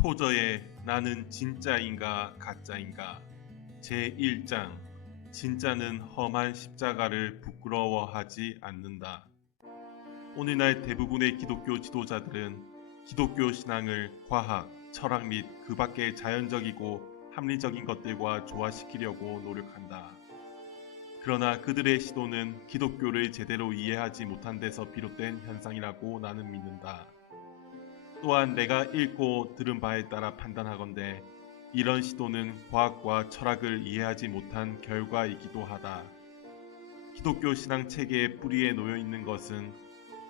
토저의 나는 진짜인가 가짜인가 제1장 진짜는 험한 십자가를 부끄러워하지 않는다. 오늘날 대부분의 기독교 지도자들은 기독교 신앙을 과학, 철학 및 그 밖의 자연적이고 합리적인 것들과 조화시키려고 노력한다. 그러나 그들의 시도는 기독교를 제대로 이해하지 못한 데서 비롯된 현상이라고 나는 믿는다. 또한 내가 읽고 들은 바에 따라 판단하건대 이런 시도는 과학과 철학을 이해하지 못한 결과이기도 하다. 기독교 신앙 체계의 뿌리에 놓여 있는 것은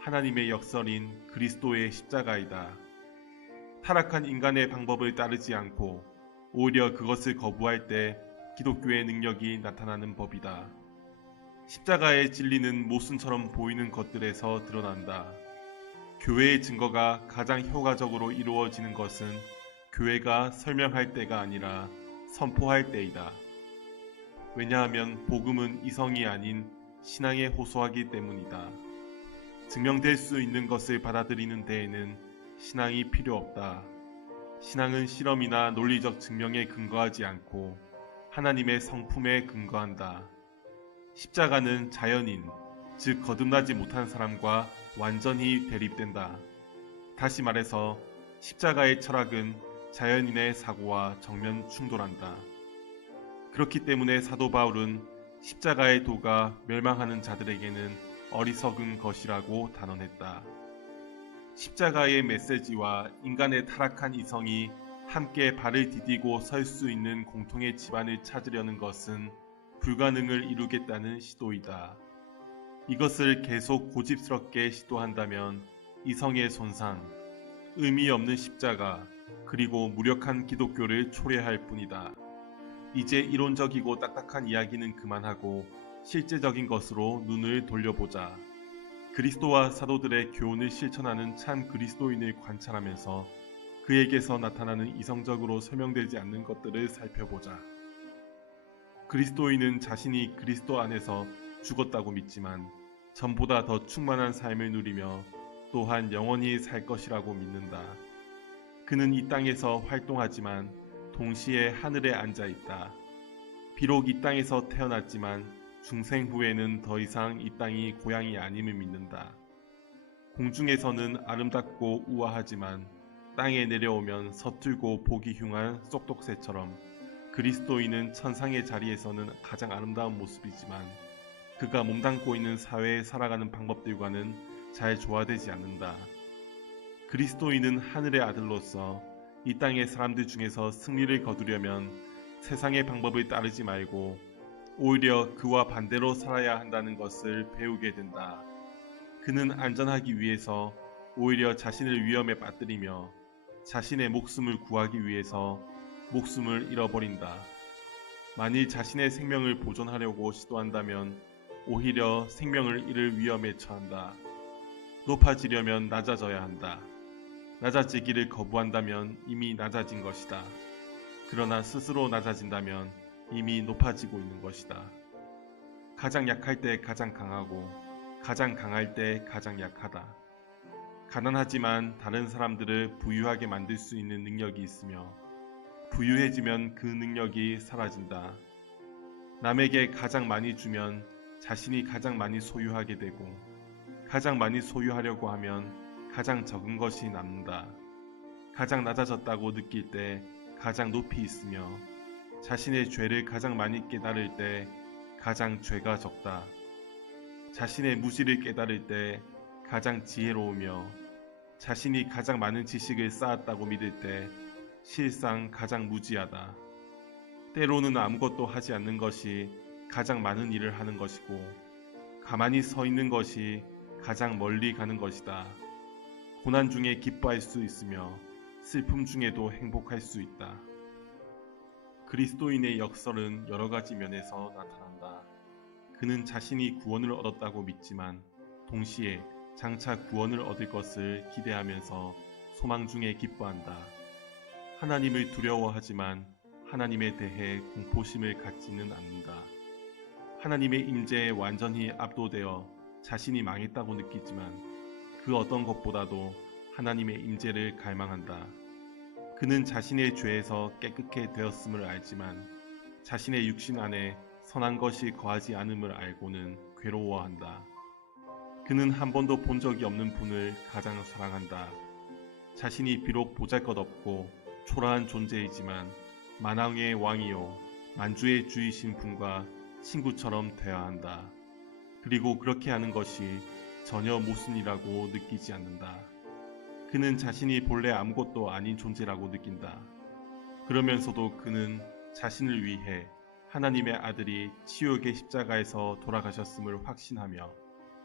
하나님의 역설인 그리스도의 십자가이다. 타락한 인간의 방법을 따르지 않고 오히려 그것을 거부할 때 기독교의 능력이 나타나는 법이다. 십자가의 진리는 모순처럼 보이는 것들에서 드러난다. 교회의 증거가 가장 효과적으로 이루어지는 것은 교회가 설명할 때가 아니라 선포할 때이다. 왜냐하면 복음은 이성이 아닌 신앙에 호소하기 때문이다. 증명될 수 있는 것을 받아들이는 데에는 신앙이 필요 없다. 신앙은 실험이나 논리적 증명에 근거하지 않고 하나님의 성품에 근거한다. 십자가는 자연인, 즉 거듭나지 못한 사람과 완전히 대립된다. 다시 말해서 십자가의 철학은 자연인의 사고와 정면 충돌한다. 그렇기 때문에 사도 바울은 십자가의 도가 멸망하는 자들에게는 어리석은 것이라고 단언했다. 십자가의 메시지와 인간의 타락한 이성이 함께 발을 디디고 설 수 있는 공통의 기반을 찾으려는 것은 불가능을 이루겠다는 시도이다. 이것을 계속 고집스럽게 시도한다면 이성의 손상, 의미 없는 십자가, 그리고 무력한 기독교를 초래할 뿐이다. 이제 이론적이고 딱딱한 이야기는 그만하고 실제적인 것으로 눈을 돌려보자. 그리스도와 사도들의 교훈을 실천하는 참 그리스도인을 관찰하면서 그에게서 나타나는 이성적으로 설명되지 않는 것들을 살펴보자. 그리스도인은 자신이 그리스도 안에서 죽었다고 믿지만 전보다 더 충만한 삶을 누리며 또한 영원히 살 것이라고 믿는다. 그는 이 땅에서 활동하지만 동시에 하늘에 앉아 있다. 비록 이 땅에서 태어났지만 중생 후에는 더 이상 이 땅이 고향이 아님을 믿는다. 공중에서는 아름답고 우아하지만 땅에 내려오면 서툴고 보기 흉한 쏙독새처럼 그리스도인은 천상의 자리에서는 가장 아름다운 모습이지만 그가 몸담고 있는 사회에 살아가는 방법들과는 잘 조화되지 않는다. 그리스도인은 하늘의 아들로서 이 땅의 사람들 중에서 승리를 거두려면 세상의 방법을 따르지 말고 오히려 그와 반대로 살아야 한다는 것을 배우게 된다. 그는 안전하기 위해서 오히려 자신을 위험에 빠뜨리며 자신의 목숨을 구하기 위해서 목숨을 잃어버린다. 만일 자신의 생명을 보존하려고 시도한다면 오히려 생명을 잃을 위험에 처한다. 높아지려면 낮아져야 한다. 낮아지기를 거부한다면 이미 낮아진 것이다. 그러나 스스로 낮아진다면 이미 높아지고 있는 것이다. 가장 약할 때 가장 강하고 가장 강할 때 가장 약하다. 가난하지만 다른 사람들을 부유하게 만들 수 있는 능력이 있으며 부유해지면 그 능력이 사라진다. 남에게 가장 많이 주면 자신이 가장 많이 소유하게 되고 가장 많이 소유하려고 하면 가장 적은 것이 남는다. 가장 낮아졌다고 느낄 때 가장 높이 있으며 자신의 죄를 가장 많이 깨달을 때 가장 죄가 적다. 자신의 무지를 깨달을 때 가장 지혜로우며 자신이 가장 많은 지식을 쌓았다고 믿을 때 실상 가장 무지하다. 때로는 아무것도 하지 않는 것이 가장 많은 일을 하는 것이고 가만히 서 있는 것이 가장 멀리 가는 것이다. 고난 중에 기뻐할 수 있으며 슬픔 중에도 행복할 수 있다. 그리스도인의 역설은 여러 가지 면에서 나타난다. 그는 자신이 구원을 얻었다고 믿지만 동시에 장차 구원을 얻을 것을 기대하면서 소망 중에 기뻐한다. 하나님을 두려워하지만 하나님에 대해 공포심을 갖지는 않는다. 하나님의 임재에 완전히 압도되어 자신이 망했다고 느끼지만 그 어떤 것보다도 하나님의 임재를 갈망한다. 그는 자신의 죄에서 깨끗게 되었음을 알지만 자신의 육신 안에 선한 것이 거하지 않음을 알고는 괴로워한다. 그는 한 번도 본 적이 없는 분을 가장 사랑한다. 자신이 비록 보잘것없고 초라한 존재이지만 만왕의 왕이요 만주의 주이신 분과 친구처럼 대화한다. 그리고 그렇게 하는 것이 전혀 모순이라고 느끼지 않는다. 그는 자신이 본래 아무것도 아닌 존재라고 느낀다. 그러면서도 그는 자신을 위해 하나님의 아들이 치욕의 십자가에서 돌아가셨음을 확신하며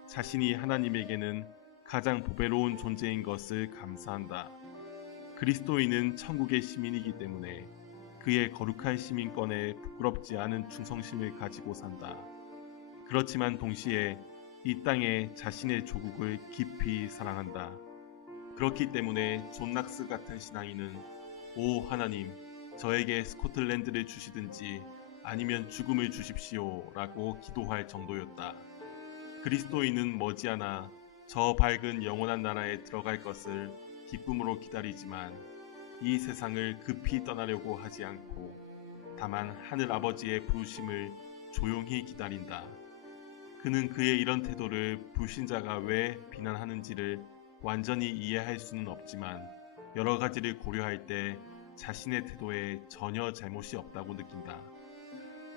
자신이 하나님에게는 가장 보배로운 존재인 것을 감사한다. 그리스도인은 천국의 시민이기 때문에 그의 거룩한 시민권에 부끄럽지 않은 충성심을 가지고 산다. 그렇지만 동시에 이 땅에 자신의 조국을 깊이 사랑한다. 그렇기 때문에 존 낙스 같은 신앙인은 오 하나님, 저에게 스코틀랜드를 주시든지 아니면 죽음을 주십시오 라고 기도할 정도였다. 그리스도인은 머지않아 저 밝은 영원한 나라에 들어갈 것을 기쁨으로 기다리지만 이 세상을 급히 떠나려고 하지 않고 다만 하늘 아버지의 부르심을 조용히 기다린다. 그는 그의 이런 태도를 불신자가 왜 비난하는지를 완전히 이해할 수는 없지만 여러 가지를 고려할 때 자신의 태도에 전혀 잘못이 없다고 느낀다.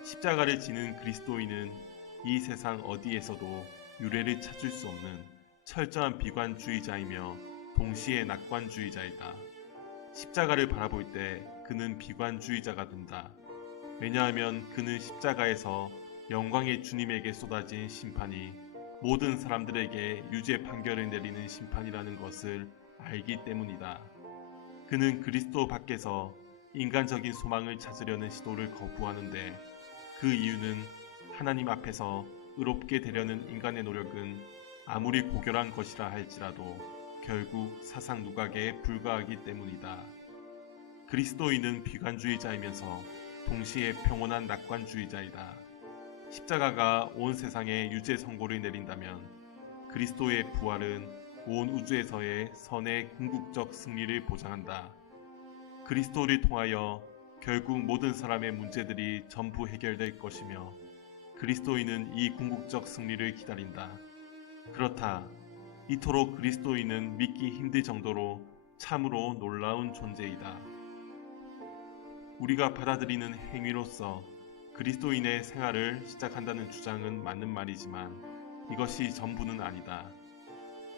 십자가를 지는 그리스도인은 이 세상 어디에서도 유례를 찾을 수 없는 철저한 비관주의자이며 동시에 낙관주의자이다. 십자가를 바라볼 때 그는 비관주의자가 된다. 왜냐하면 그는 십자가에서 영광의 주님에게 쏟아진 심판이 모든 사람들에게 유죄 판결을 내리는 심판이라는 것을 알기 때문이다. 그는 그리스도 밖에서 인간적인 소망을 찾으려는 시도를 거부하는데 그 이유는 하나님 앞에서 의롭게 되려는 인간의 노력은 아무리 고결한 것이라 할지라도 결국 사상 누각에 불과하기 때문이다. 그리스도인은 비관주의자이면서 동시에 평온한 낙관주의자이다. 십자가가 온 세상에 유죄 선고를 내린다면 그리스도의 부활은 온 우주에서의 선의 궁극적 승리를 보장한다. 그리스도를 통하여 결국 모든 사람의 문제들이 전부 해결될 것이며 그리스도인은 이 궁극적 승리를 기다린다. 그렇다. 이토록 그리스도인은 믿기 힘들 정도로 참으로 놀라운 존재이다. 우리가 받아들이는 행위로서 그리스도인의 생활을 시작한다는 주장은 맞는 말이지만 이것이 전부는 아니다.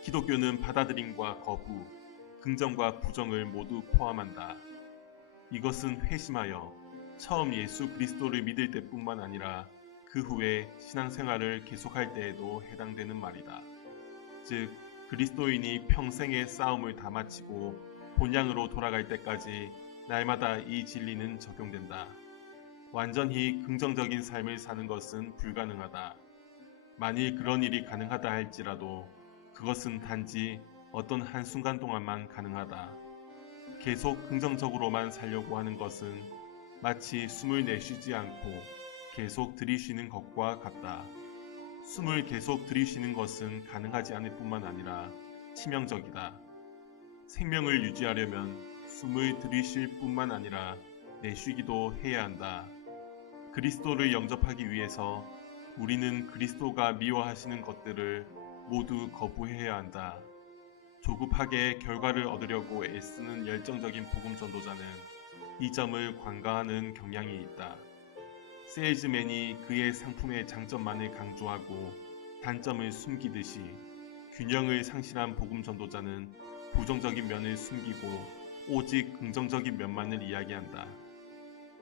기독교는 받아들임과 거부, 긍정과 부정을 모두 포함한다. 이것은 회심하여 처음 예수 그리스도를 믿을 때뿐만 아니라 그 후에 신앙생활을 계속할 때에도 해당되는 말이다. 즉, 그리스도인이 평생의 싸움을 다 마치고 본향으로 돌아갈 때까지 날마다 이 진리는 적용된다. 완전히 긍정적인 삶을 사는 것은 불가능하다. 만일 그런 일이 가능하다 할지라도 그것은 단지 어떤 한순간 동안만 가능하다. 계속 긍정적으로만 살려고 하는 것은 마치 숨을 내쉬지 않고 계속 들이쉬는 것과 같다. 숨을 계속 들이쉬는 것은 가능하지 않을 뿐만 아니라 치명적이다. 생명을 유지하려면 숨을 들이쉴 뿐만 아니라 내쉬기도 해야 한다. 그리스도를 영접하기 위해서 우리는 그리스도가 미워하시는 것들을 모두 거부해야 한다. 조급하게 결과를 얻으려고 애쓰는 열정적인 복음 전도자는 이 점을 관가하는 경향이 있다. 세일즈맨이 그의 상품의 장점만을 강조하고 단점을 숨기듯이 균형을 상실한 복음 전도자는 부정적인 면을 숨기고 오직 긍정적인 면만을 이야기한다.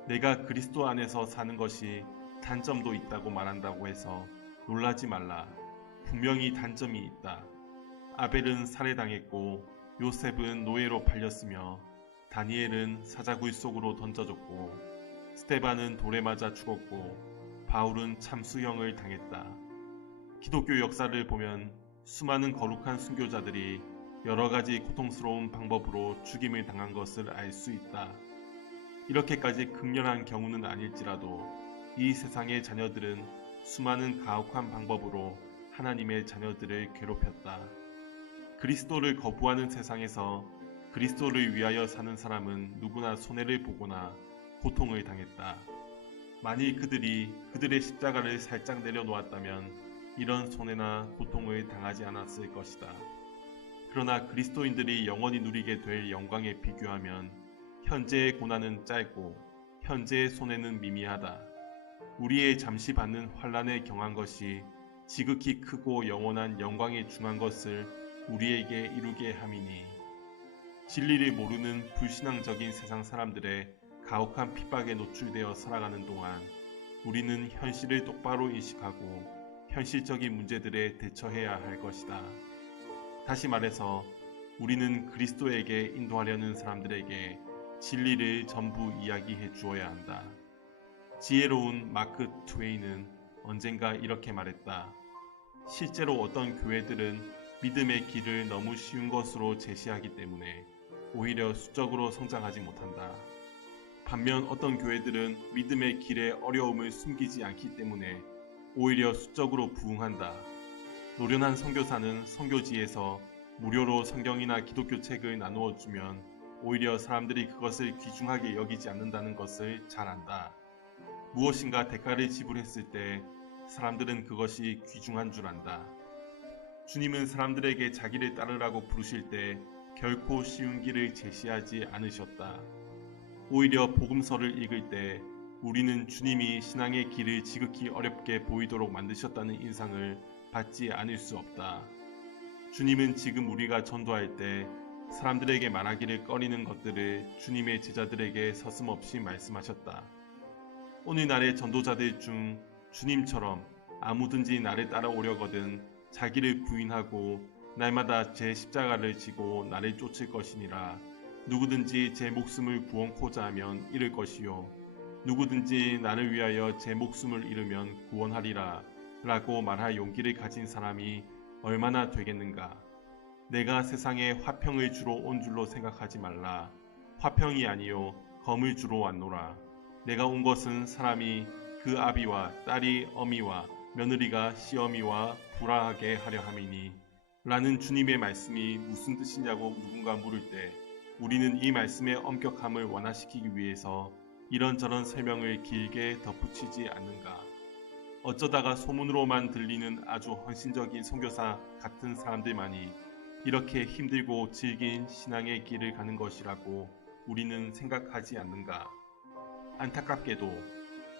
내가 그리스도 안에서 사는 것이 단점도 있다고 말한다고 해서 놀라지 말라. 분명히 단점이 있다. 아벨은 살해당했고 요셉은 노예로 팔렸으며 다니엘은 사자굴 속으로 던져졌고 스테반은 돌에 맞아 죽었고 바울은 참수형을 당했다. 기독교 역사를 보면 수많은 거룩한 순교자들이 여러 가지 고통스러운 방법으로 죽임을 당한 것을 알 수 있다. 이렇게까지 극렬한 경우는 아닐지라도 이 세상의 자녀들은 수많은 가혹한 방법으로 하나님의 자녀들을 괴롭혔다. 그리스도를 거부하는 세상에서 그리스도를 위하여 사는 사람은 누구나 손해를 보거나 고통을 당했다. 만일 그들이 그들의 십자가를 살짝 내려놓았다면 이런 손해나 고통을 당하지 않았을 것이다. 그러나 그리스도인들이 영원히 누리게 될 영광에 비교하면 현재의 고난은 짧고 현재의 손해는 미미하다. 우리의 잠시 받는 환난에 경한 것이 지극히 크고 영원한 영광에 중한 것을 우리에게 이루게 함이니, 진리를 모르는 불신앙적인 세상 사람들의 가혹한 핍박에 노출되어 살아가는 동안 우리는 현실을 똑바로 인식하고 현실적인 문제들에 대처해야 할 것이다. 다시 말해서 우리는 그리스도에게 인도하려는 사람들에게 진리를 전부 이야기해 주어야 한다. 지혜로운 마크 트웨이는 언젠가 이렇게 말했다. 실제로 어떤 교회들은 믿음의 길을 너무 쉬운 것으로 제시하기 때문에 오히려 수적으로 성장하지 못한다. 반면 어떤 교회들은 믿음의 길의 어려움을 숨기지 않기 때문에 오히려 수적으로 부흥한다. 노련한 선교사는 선교지에서 무료로 성경이나 기독교 책을 나누어 주면 오히려 사람들이 그것을 귀중하게 여기지 않는다는 것을 잘 안다. 무엇인가 대가를 지불했을 때 사람들은 그것이 귀중한 줄 안다. 주님은 사람들에게 자기를 따르라고 부르실 때 결코 쉬운 길을 제시하지 않으셨다. 오히려 복음서를 읽을 때 우리는 주님이 신앙의 길을 지극히 어렵게 보이도록 만드셨다는 인상을 받지 않을 수 없다. 주님은 지금 우리가 전도할 때 사람들에게 말하기를 꺼리는 것들을 주님의 제자들에게 서슴없이 말씀하셨다. 오늘날의 전도자들 중 주님처럼 아무든지 나를 따라오려거든 자기를 부인하고 날마다 제 십자가를 지고 나를 쫓을 것이니라. 누구든지 제 목숨을 구원코자 하면 잃을 것이요 누구든지 나를 위하여 제 목숨을 잃으면 구원하리라 라고 말할 용기를 가진 사람이 얼마나 되겠는가. 내가 세상에 화평을 주러 온 줄로 생각하지 말라. 화평이 아니요 검을 주러 왔노라. 내가 온 것은 사람이 그 아비와 딸이 어미와 며느리가 시어미와 불화하게 하려 함이니, 라는 주님의 말씀이 무슨 뜻이냐고 누군가 물을 때 우리는 이 말씀의 엄격함을 완화시키기 위해서 이런저런 설명을 길게 덧붙이지 않는가. 어쩌다가 소문으로만 들리는 아주 헌신적인 선교사 같은 사람들만이 이렇게 힘들고 질긴 신앙의 길을 가는 것이라고 우리는 생각하지 않는가. 안타깝게도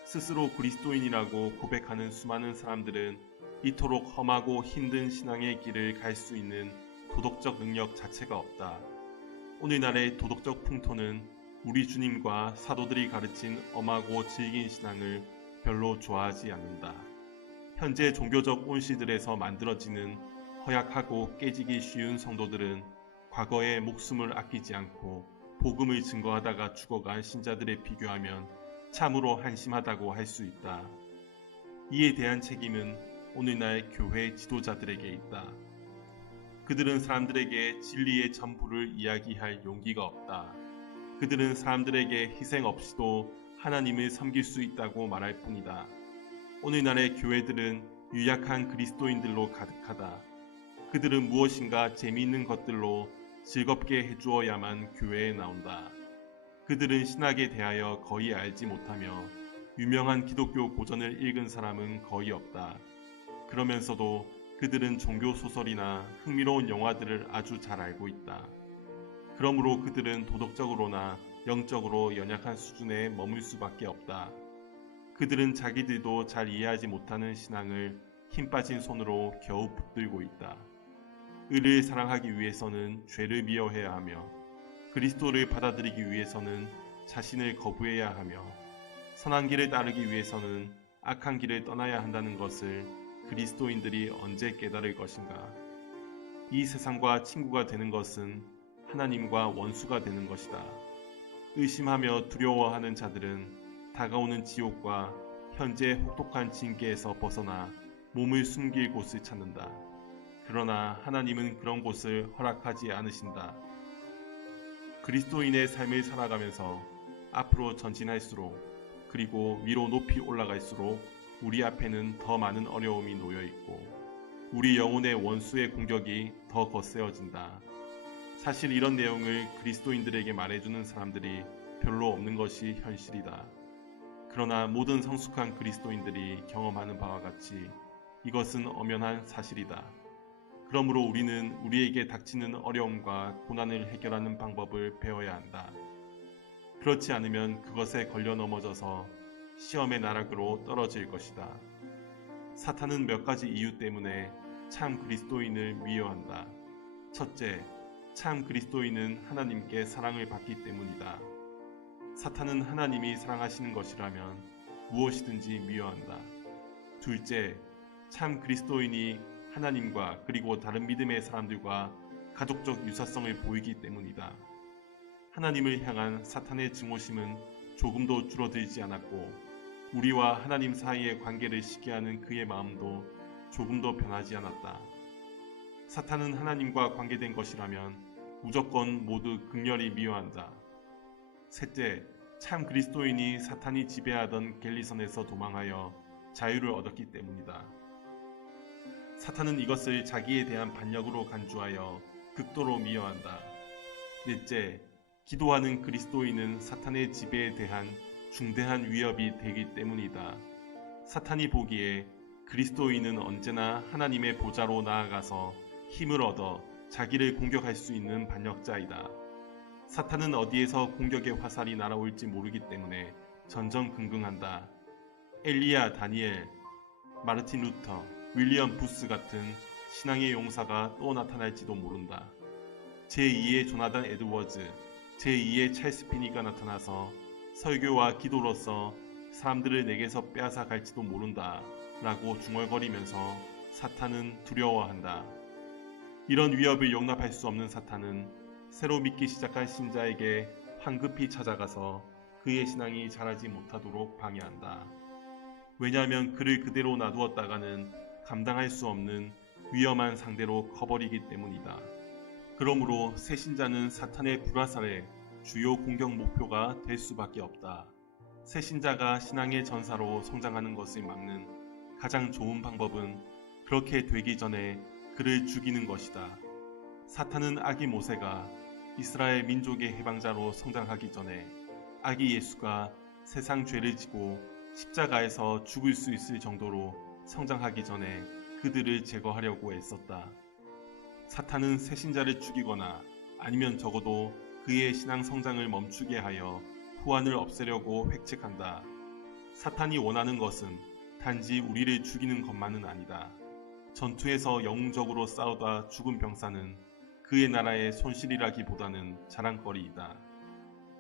스스로 그리스도인이라고 고백하는 수많은 사람들은 이토록 험하고 힘든 신앙의 길을 갈 수 있는 도덕적 능력 자체가 없다. 오늘날의 도덕적 풍토는 우리 주님과 사도들이 가르친 엄하고 질긴 신앙을 별로 좋아하지 않는다. 현재 종교적 온실들에서 만들어지는 허약하고 깨지기 쉬운 성도들은 과거에 목숨을 아끼지 않고 복음을 증거하다가 죽어간 신자들에 비교하면 참으로 한심하다고 할 수 있다. 이에 대한 책임은 오늘날 교회 지도자들에게 있다. 그들은 사람들에게 진리의 전부를 이야기할 용기가 없다. 그들은 사람들에게 희생 없이도 하나님을 섬길 수 있다고 말할 뿐이다. 오늘날의 교회들은 유약한 그리스도인들로 가득하다. 그들은 무엇인가 재미있는 것들로 즐겁게 해주어야만 교회에 나온다. 그들은 신학에 대하여 거의 알지 못하며 유명한 기독교 고전을 읽은 사람은 거의 없다. 그러면서도 그들은 종교 소설이나 흥미로운 영화들을 아주 잘 알고 있다. 그러므로 그들은 도덕적으로나 영적으로 연약한 수준에 머물 수밖에 없다. 그들은 자기들도 잘 이해하지 못하는 신앙을 힘 빠진 손으로 겨우 붙들고 있다. 의를 사랑하기 위해서는 죄를 미워해야 하며 그리스도를 받아들이기 위해서는 자신을 거부해야 하며 선한 길을 따르기 위해서는 악한 길을 떠나야 한다는 것을 그리스도인들이 언제 깨달을 것인가. 이 세상과 친구가 되는 것은 하나님과 원수가 되는 것이다. 의심하며 두려워하는 자들은 다가오는 지옥과 현재 혹독한 징계에서 벗어나 몸을 숨길 곳을 찾는다. 그러나 하나님은 그런 곳을 허락하지 않으신다. 그리스도인의 삶을 살아가면서 앞으로 전진할수록 그리고 위로 높이 올라갈수록 우리 앞에는 더 많은 어려움이 놓여 있고 우리 영혼의 원수의 공격이 더 거세어진다. 사실 이런 내용을 그리스도인들에게 말해주는 사람들이 별로 없는 것이 현실이다. 그러나 모든 성숙한 그리스도인들이 경험하는 바와 같이 이것은 엄연한 사실이다. 그러므로 우리는 우리에게 닥치는 어려움과 고난을 해결하는 방법을 배워야 한다. 그렇지 않으면 그것에 걸려 넘어져서 시험의 나락으로 떨어질 것이다. 사탄은 몇 가지 이유 때문에 참 그리스도인을 미워한다. 첫째, 참 그리스도인은 하나님께 사랑을 받기 때문이다. 사탄은 하나님이 사랑하시는 것이라면 무엇이든지 미워한다. 둘째, 참 그리스도인이 하나님과 그리고 다른 믿음의 사람들과 가족적 유사성을 보이기 때문이다. 하나님을 향한 사탄의 증오심은 조금도 줄어들지 않았고 우리와 하나님 사이의 관계를 시기하는 그의 마음도 조금도 변하지 않았다. 사탄은 하나님과 관계된 것이라면 무조건 모두 극렬히 미워한다. 셋째, 참 그리스도인이 사탄이 지배하던 갤리선에서 도망하여 자유를 얻었기 때문이다. 사탄은 이것을 자기에 대한 반역으로 간주하여 극도로 미워한다. 넷째, 기도하는 그리스도인은 사탄의 지배에 대한 중대한 위협이 되기 때문이다. 사탄이 보기에 그리스도인은 언제나 하나님의 보좌로 나아가서 힘을 얻어 자기를 공격할 수 있는 반역자이다. 사탄은 어디에서 공격의 화살이 날아올지 모르기 때문에 전전긍긍한다. 엘리야 다니엘, 마르틴 루터, 윌리엄 부스 같은 신앙의 용사가 또 나타날지도 모른다. 제2의 조나단 에드워즈, 제2의 찰스 피니가 나타나서 설교와 기도로서 사람들을 내게서 빼앗아 갈지도 모른다 라고 중얼거리면서 사탄은 두려워한다. 이런 위협을 용납할 수 없는 사탄은 새로 믿기 시작한 신자에게 황급히 찾아가서 그의 신앙이 자라지 못하도록 방해한다. 왜냐하면 그를 그대로 놔두었다가는 감당할 수 없는 위험한 상대로 커버리기 때문이다. 그러므로 새 신자는 사탄의 불화살의 주요 공격 목표가 될 수밖에 없다. 새 신자가 신앙의 전사로 성장하는 것을 막는 가장 좋은 방법은 그렇게 되기 전에 그를 죽이는 것이다. 사탄은 아기 모세가 이스라엘 민족의 해방자로 성장하기 전에 아기 예수가 세상 죄를 지고 십자가에서 죽을 수 있을 정도로 성장하기 전에 그들을 제거하려고 애썼다. 사탄은 새 신자를 죽이거나 아니면 적어도 그의 신앙 성장을 멈추게 하여 후환을 없애려고 획책한다. 사탄이 원하는 것은 단지 우리를 죽이는 것만은 아니다. 전투에서 영웅적으로 싸우다 죽은 병사는 그의 나라의 손실이라기보다는 자랑거리이다.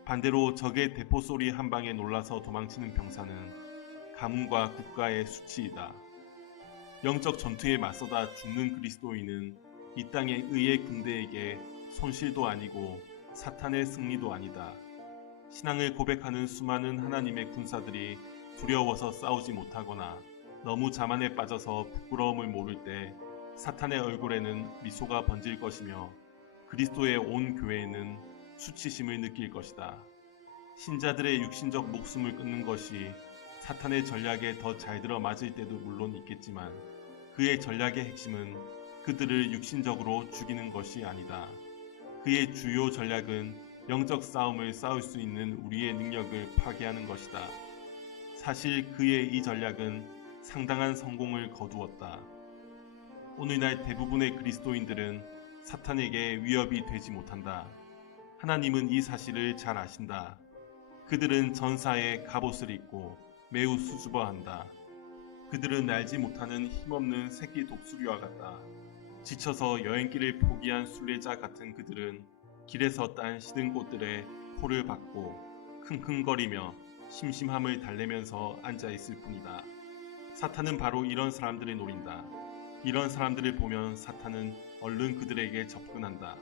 반대로 적의 대포 소리 한 방에 놀라서 도망치는 병사는 가문과 국가의 수치이다. 영적 전투에 맞서다 죽는 그리스도인은 이 땅의 의의 군대에게 손실도 아니고 사탄의 승리도 아니다. 신앙을 고백하는 수많은 하나님의 군사들이 두려워서 싸우지 못하거나 너무 자만에 빠져서 부끄러움을 모를 때 사탄의 얼굴에는 미소가 번질 것이며 그리스도의 온 교회는 수치심을 느낄 것이다. 신자들의 육신적 목숨을 끊는 것이 사탄의 전략에 더 잘 들어맞을 때도 물론 있겠지만 그의 전략의 핵심은 그들을 육신적으로 죽이는 것이 아니다. 그의 주요 전략은 영적 싸움을 싸울 수 있는 우리의 능력을 파괴하는 것이다. 사실 그의 이 전략은 상당한 성공을 거두었다. 오늘날 대부분의 그리스도인들은 사탄에게 위협이 되지 못한다. 하나님은 이 사실을 잘 아신다. 그들은 전사의 갑옷을 입고 매우 수줍어한다. 그들은 알지 못하는 힘없는 새끼 독수리와 같다. 지쳐서 여행길을 포기한 순례자 같은 그들은 길에서 딴 시든 꽃들에 포를 받고 킁킁거리며 심심함을 달래면서 앉아있을 뿐이다. 사탄은 바로 이런 사람들을 노린다. 이런 사람들을 보면 사탄은 얼른 그들에게 접근한다.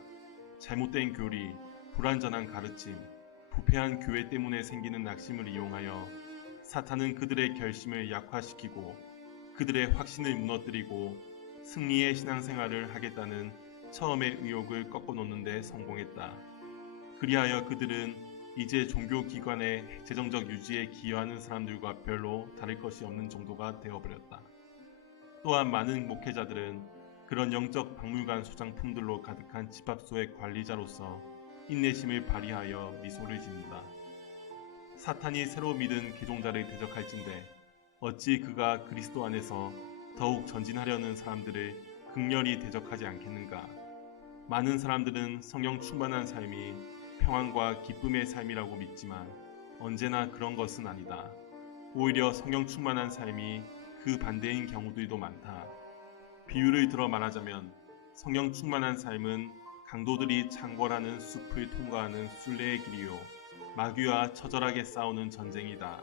잘못된 교리, 불완전한 가르침, 부패한 교회 때문에 생기는 낙심을 이용하여 사탄은 그들의 결심을 약화시키고 그들의 확신을 무너뜨리고 승리의 신앙생활을 하겠다는 처음의 의욕을 꺾어놓는 데 성공했다. 그리하여 그들은 이제 종교기관의 재정적 유지에 기여하는 사람들과 별로 다를 것이 없는 정도가 되어버렸다. 또한 많은 목회자들은 그런 영적 박물관 소장품들로 가득한 집합소의 관리자로서 인내심을 발휘하여 미소를 짓는다. 사탄이 새로 믿은 개종자를 대적할진대 어찌 그가 그리스도 안에서 더욱 전진하려는 사람들을 극렬히 대적하지 않겠는가. 많은 사람들은 성령 충만한 삶이 평안과 기쁨의 삶이라고 믿지만 언제나 그런 것은 아니다. 오히려 성령 충만한 삶이 그 반대인 경우들도 많다. 비유를 들어 말하자면 성령 충만한 삶은 강도들이 창궐하는 숲을 통과하는 순례의 길이요 마귀와 처절하게 싸우는 전쟁이다.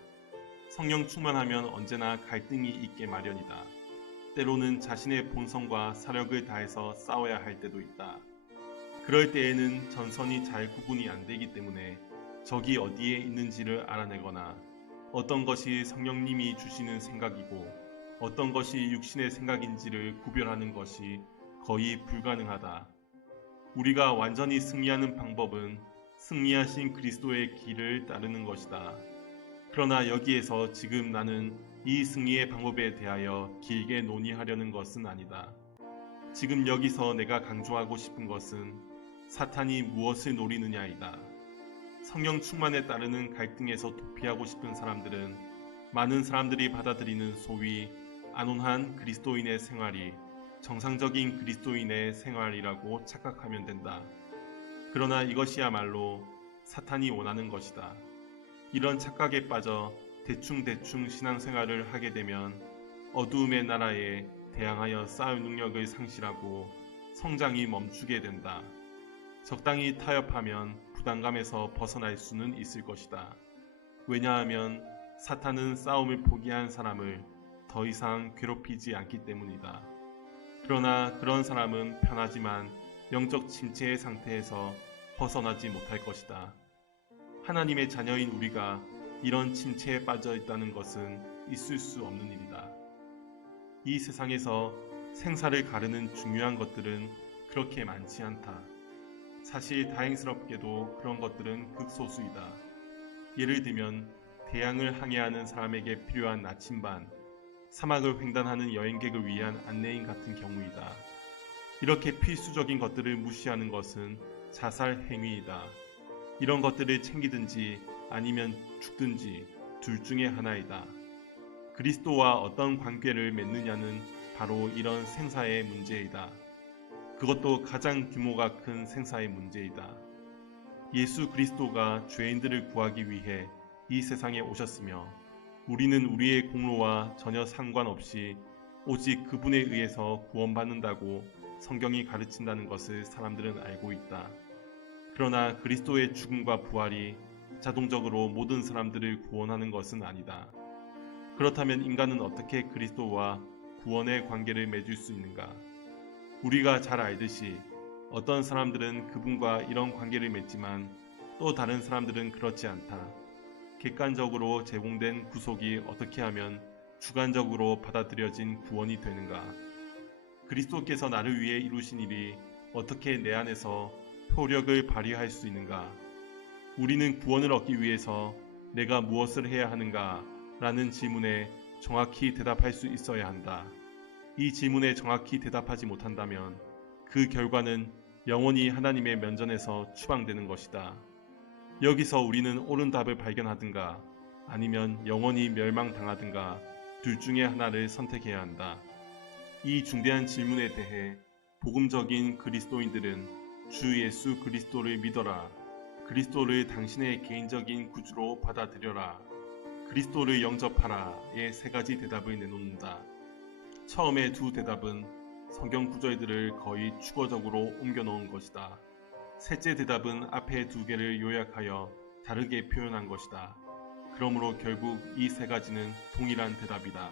성령 충만하면 언제나 갈등이 있게 마련이다. 때로는 자신의 본성과 사력을 다해서 싸워야 할 때도 있다. 그럴 때에는 전선이 잘 구분이 안 되기 때문에 적이 어디에 있는지를 알아내거나 어떤 것이 성령님이 주시는 생각이고 어떤 것이 육신의 생각인지를 구별하는 것이 거의 불가능하다. 우리가 완전히 승리하는 방법은 승리하신 그리스도의 길을 따르는 것이다. 그러나 여기에서 지금 나는 이 승리의 방법에 대하여 길게 논의하려는 것은 아니다. 지금 여기서 내가 강조하고 싶은 것은 사탄이 무엇을 노리느냐이다. 성령 충만에 따르는 갈등에서 도피하고 싶은 사람들은 많은 사람들이 받아들이는 소위 안온한 그리스도인의 생활이 정상적인 그리스도인의 생활이라고 착각하면 된다. 그러나 이것이야말로 사탄이 원하는 것이다. 이런 착각에 빠져 대충 신앙생활을 하게 되면 어두움의 나라에 대항하여 싸울 능력을 상실하고 성장이 멈추게 된다. 적당히 타협하면 부담감에서 벗어날 수는 있을 것이다. 왜냐하면 사탄은 싸움을 포기한 사람을 더 이상 괴롭히지 않기 때문이다. 그러나 그런 사람은 편하지만 영적 침체의 상태에서 벗어나지 못할 것이다. 하나님의 자녀인 우리가 이런 침체에 빠져 있다는 것은 있을 수 없는 일이다. 이 세상에서 생사를 가르는 중요한 것들은 그렇게 많지 않다. 사실 다행스럽게도 그런 것들은 극소수이다. 예를 들면 대양을 항해하는 사람에게 필요한 나침반, 사막을 횡단하는 여행객을 위한 안내인 같은 경우이다. 이렇게 필수적인 것들을 무시하는 것은 자살 행위이다. 이런 것들을 챙기든지 아니면 죽든지 둘 중에 하나이다. 그리스도와 어떤 관계를 맺느냐는 바로 이런 생사의 문제이다. 그것도 가장 규모가 큰 생사의 문제이다. 예수 그리스도가 죄인들을 구하기 위해 이 세상에 오셨으며 우리는 우리의 공로와 전혀 상관없이 오직 그분에 의해서 구원받는다고 성경이 가르친다는 것을 사람들은 알고 있다. 그러나 그리스도의 죽음과 부활이 자동적으로 모든 사람들을 구원하는 것은 아니다. 그렇다면 인간은 어떻게 그리스도와 구원의 관계를 맺을 수 있는가? 우리가 잘 알듯이 어떤 사람들은 그분과 이런 관계를 맺지만 또 다른 사람들은 그렇지 않다. 객관적으로 제공된 구속이 어떻게 하면 주관적으로 받아들여진 구원이 되는가? 그리스도께서 나를 위해 이루신 일이 어떻게 내 안에서 효력을 발휘할 수 있는가? 우리는 구원을 얻기 위해서 내가 무엇을 해야 하는가? 라는 질문에 정확히 대답할 수 있어야 한다. 이 질문에 정확히 대답하지 못한다면 그 결과는 영원히 하나님의 면전에서 추방되는 것이다. 여기서 우리는 옳은 답을 발견하든가 아니면 영원히 멸망당하든가 둘 중에 하나를 선택해야 한다. 이 중대한 질문에 대해 복음적인 그리스도인들은 주 예수 그리스도를 믿어라. 그리스도를 당신의 개인적인 구주로 받아들여라. 그리스도를 영접하라의 세 가지 대답을 내놓는다. 처음의 두 대답은 성경 구절들을 거의 추거적으로 옮겨놓은 것이다. 셋째 대답은 앞에 두 개를 요약하여 다르게 표현한 것이다. 그러므로 결국 이 세 가지는 동일한 대답이다.